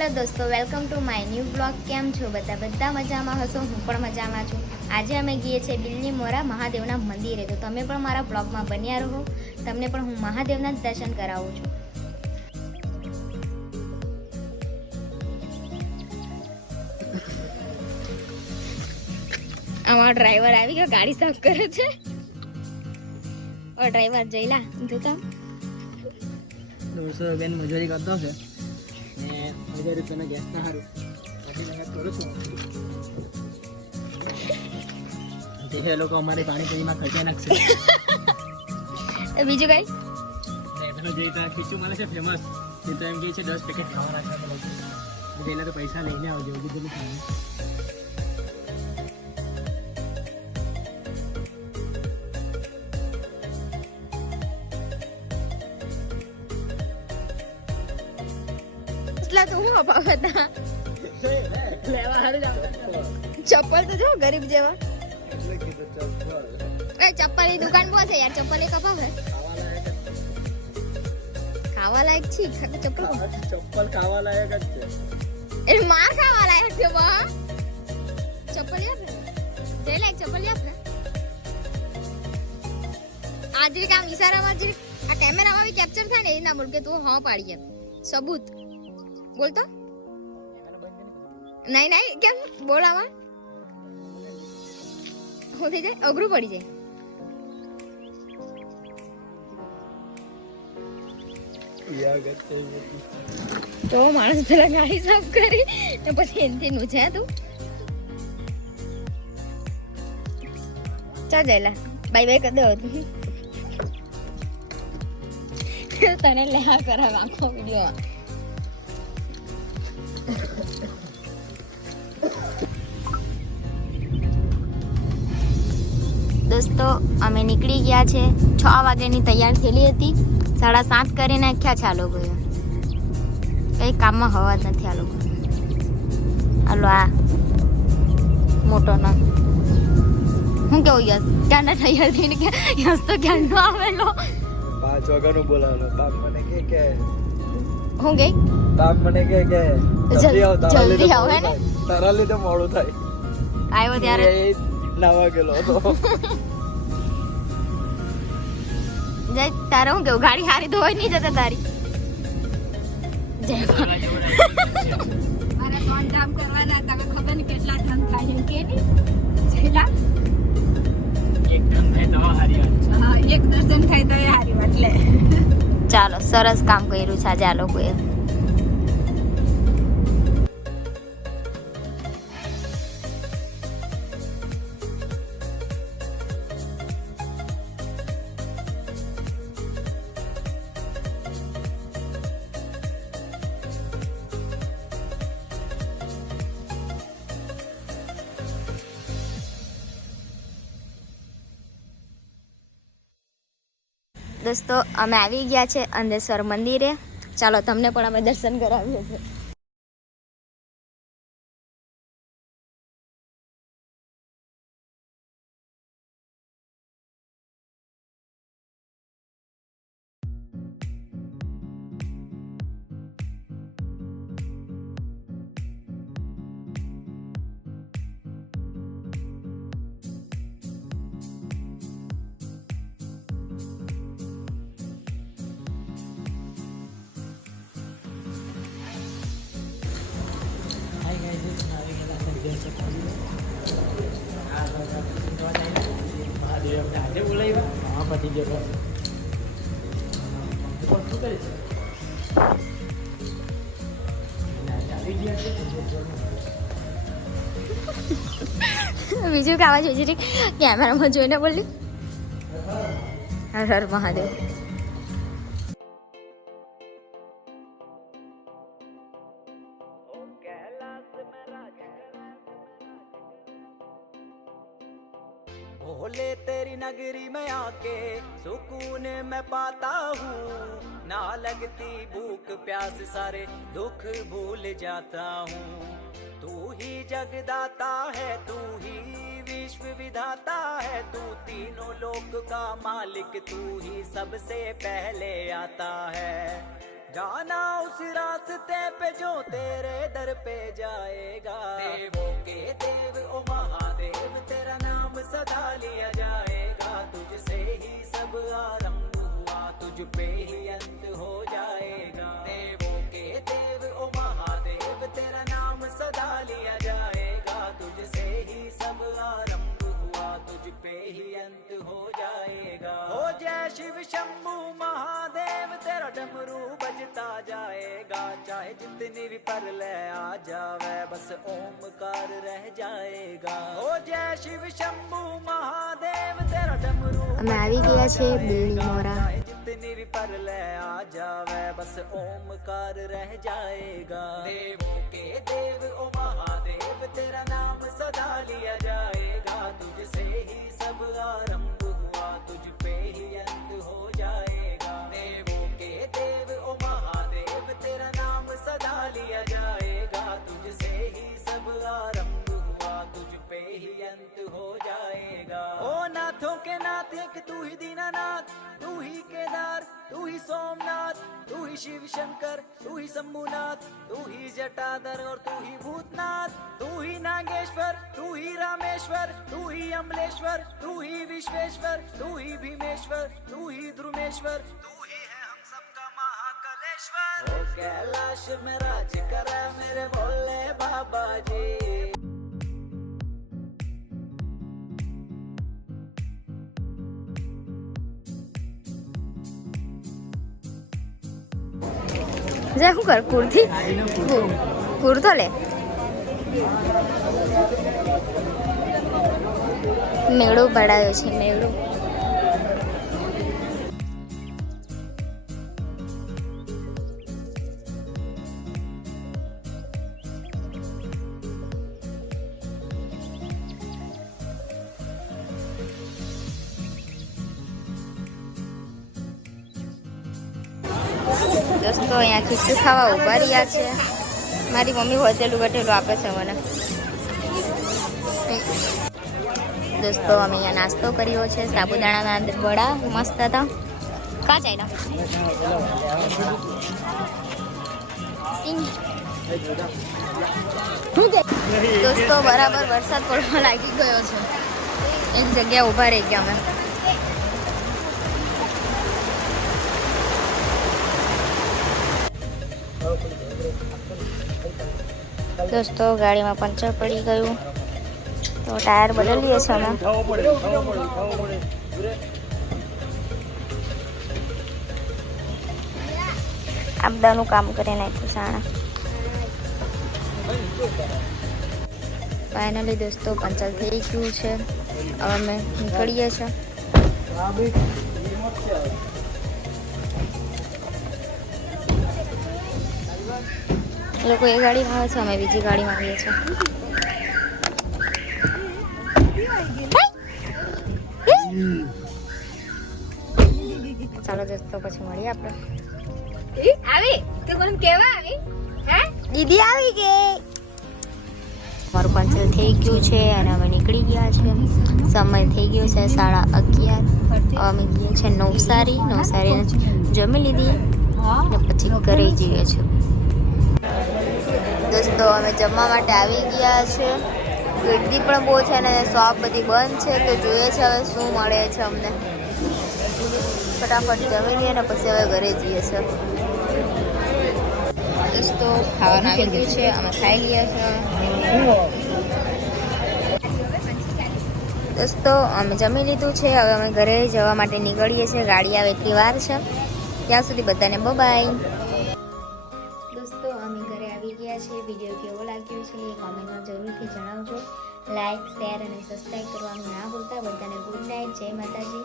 હેલો દોસ્તો, welcome to my new blog. કેમ છો બધા મજામાં હશો? હું પણ મજામાં છું. આજે અમે ગઈએ છીએ બિલ્લીમોરા મહાદેવના મંદિરે, તો તમે પણ મારા બ્લોગમાં બન્યા રહો. તમને પણ હું મહાદેવના દર્શન કરાવું છું. અમારો ડ્રાઈવર આવી ગયો, ગાડી સાફ કરે છે. ઓ ડ્રાઈવર જઈલા જોતા દોઢસો રૂપિયાની મજૂરી કરતો છે ને 1000 રૂપિયાના ગેસના સારું પછી મહેનત કરું છું. જે લોકો અમારી પાણીપુરીમાં ખર્ચાઈ નાખશે. બીજું કઈ પેલો જે ખીચું મળે છે ફેમસ, એ તો એમ કહે છે 10 પેકેટ ખાવા નાખવા પેલા તો પૈસા લઈને આવજો એવું બધું ખાવાનું. તો હું અપાવે તા લેવા હારું જાવ. ચપ્પલ તો જો ગરીબ જેવા. એ ચપ્પલ ની દુકાન બહુ છે યાર, ચપ્પલ એક અપાવે. ખાવા લાયક છે ચપ્પલ ખાવા લાયક જ છે. એ માર ખાવા લાયક છે બા. ચપ્પલ યાર ને જે લાયક ચપ્પલ યાર ને આજરી કામ ઈશારામાં જે આ કેમેરામાં બી કેપ્ચર થાય ને એ ના બોલ કે તું હા પાડી એમ સબૂત બોલતો નહીં કેમ બોલાવા શું થઈ જાય, અઘરું પડી જાય. તો માણસ પેલા ગાડી સાફ કરી ને પછી એનથી નું છે તું ચા જઈલા બાય બાય કરી દો તને લેવા કરાવ આખો વિડીયો. દોસ્તો અમે નીકળી ગયા છે. 6 વાગ્યાની તૈયાર થયેલી હતી, 7:30 કરી નાખ્યા છે આ લોકોએ. કઈ કામમાં હવા જ નથી આ લોકો. હાલો આ મોટો ના હું કેવું યસ ક્યાંના તૈયાર થઈને કે યસ તો ક્યાંનો આવેલો 5 વાગ્યાનું બોલાવેલો. બાપ મને કે હું ગઈ બાપ મને કે જલ્દી આવો હે ને તારા લીધે મોડું થાય. આવ્યો ત્યારે નાવા ગયેલો હતો. જય તારે હું કેવું ગાડી હારી ધોઈ નહીં જતા તારી. જય મારે 3 ધામ કરવાના, તમે ખબર ને કેટલા ધામ થાય એમ કે ની છેલા એક ધામ થાય તો હારી વાત. હા, એક દર્શન થાય તો હારી વાત. લે ચાલો, સરસ કામ કર્યું છે આજે આ લોકોએ. દોસ્તો અમે આવી ગયા છે અંદેશ્વર મંદિરે. ચાલો તમને પણ અમે દર્શન કરાવીએ છીએ. આજે બોલાવ્યા હા પતી ગયો. બીજું ખાવા જોઈએ છે કેમેરામાં જોઈને બોલ્યું હર હર મહાદેવ. भोले तेरी नगरी में आके सुकून मैं पाता हूँ, ना लगती भूख प्यास सारे दुख भूल जाता हूँ. तू ही जगदाता है, तू ही विश्व विधाता है, तू तीनों लोक का मालिक, तू ही सबसे पहले आता है. जाना उस रास्ते पे जो तेरे दर पे जाएगा। देवों के देव ओ महादेव तेरा नाम सदा लिया जाएगा। तुझसे ही सब आरंभ हुआ तुझ पे ही अंत हो जाएगा। देवों के देव ओ महादेव तेरा नाम सदा लिया जाएगा। तुझसे ही सब आरंभ हुआ तुझ पे ही अंत हो जाएगा। हो जय शिव शंभू महादेव तेरा डमरू बजता जाएगा। चाहे जितनी भी परलय आ जावे बस ओमकार रह जाएगा। हो जय शिव शंभू महादेव तेरा डमरू અમે આવી ગયા છે બેડી મોરા। चाहे जितनी भी परलय आ जावे बस ओमकार रह जाएगा। देवों के देव ओ महादेव तेरा नाम सदा लिया जाएगा। तुझसे ही सब आरंभ हुआ तुझ पे ही अंत हो जाएगा। देवों के देव ओ महादेव तेरा नाम सदा लिया जाएगा। तुझसे ही सब आरंभ हुआ तुझ पे ही अंत हो जाएगा। ओ नाथों के नाथ एक तू ही दीनानाथ, तू ही केदार, तू ही सोमनाथ, तू ही शिव शंकर, तू ही शंभुनाथ, तू ही जटाधर और तू ही भूतनाथ, तू ही नागेश्वर, तू ही रामेश्वर, तू ही अमलेश्वर, तू ही विश्वेश्वर, तू ही भीमेश्वर, तू ही ध्रुमेश्वर, तू ही है हम सबका महाकालेश्वर। ओ कैलाश में राज करा मेरे भोले बाबा जी। જા શું કર કુર્તી કુર્તો લે મેળો પડાયો છે મેળો। દોસ્તો અહીંયા ખીચું ખાવા ઉભા રહ્યા છે। મારી મમ્મી વધેલું ઘટેલું આપે છે મને। દોસ્તો અમે અહીંયા નાસ્તો કર્યો છે। સાબુદાણાના વડા મસ્ત હતા। કા ચાલ્યા દોસ્તો બરાબર વરસાદ પડવા લાગી ગયો છે। એક જગ્યા ઊભા રહી ગયા અમે। દોસ્તો ગાડીમાં પંચર પડી ગયું તો ટાયર બદલીએ છીએ અમે। આ બધાનું કામ કરી નાખ્યું સાણા। ફાઇનલી દોસ્તો પંચર થઈ ગયું છે। હવે અમે નીકળીએ છીએ। એ લોકો એ ગાડીમાં આવે છે, અમે બીજી ગાડીમાં આવીએ છીએ। ચાલો દોસ્તો પછી મળીએ આપણે। આવી તો કોણ કેવા આવી હે દીદી આવી ગઈ। મારું પંચર થઈ ગયું છે અને અમે નીકળી ગયા છે। સમય થઈ ગયો છે 11:30। અમે ગયા છે નવસારી। નવસારી જમી લીધી અને પછી ઘરે જઈએ છીએ। દોસ્તો અમે જમવા માટે આવી ગયા છે। ગીરદી પણ બહુ છે અને શોપ બધી બંધ છે તો જોઈએ છે હવે શું મળે છે અમને। ફટાફટ જમી લઈએ ને પછી હવે ઘરે જઈએ છીએ। દોસ્તો ખાવાનું આવી ગયું છે, અમે ખાઈ લઈએ છીએ। દોસ્તો અમે જમી લીધું છે, હવે અમે ઘરે જવા માટે નીકળીએ છીએ। ગાડી આવે એટલી વાર છે, ત્યાં સુધી બધાને બાય। દોસ્તો અમે ઘરે આવી ગયા છે। વિડીયો કેવો લાગ્યો છે એ કોમેન્ટમાં જરૂરથી જણાવજો। લાઈક શેર અને સબસ્ક્રાઈબ કરવાનું ના ભૂલતા। બધાને ગુડ નાઇટ, જય માતાજી।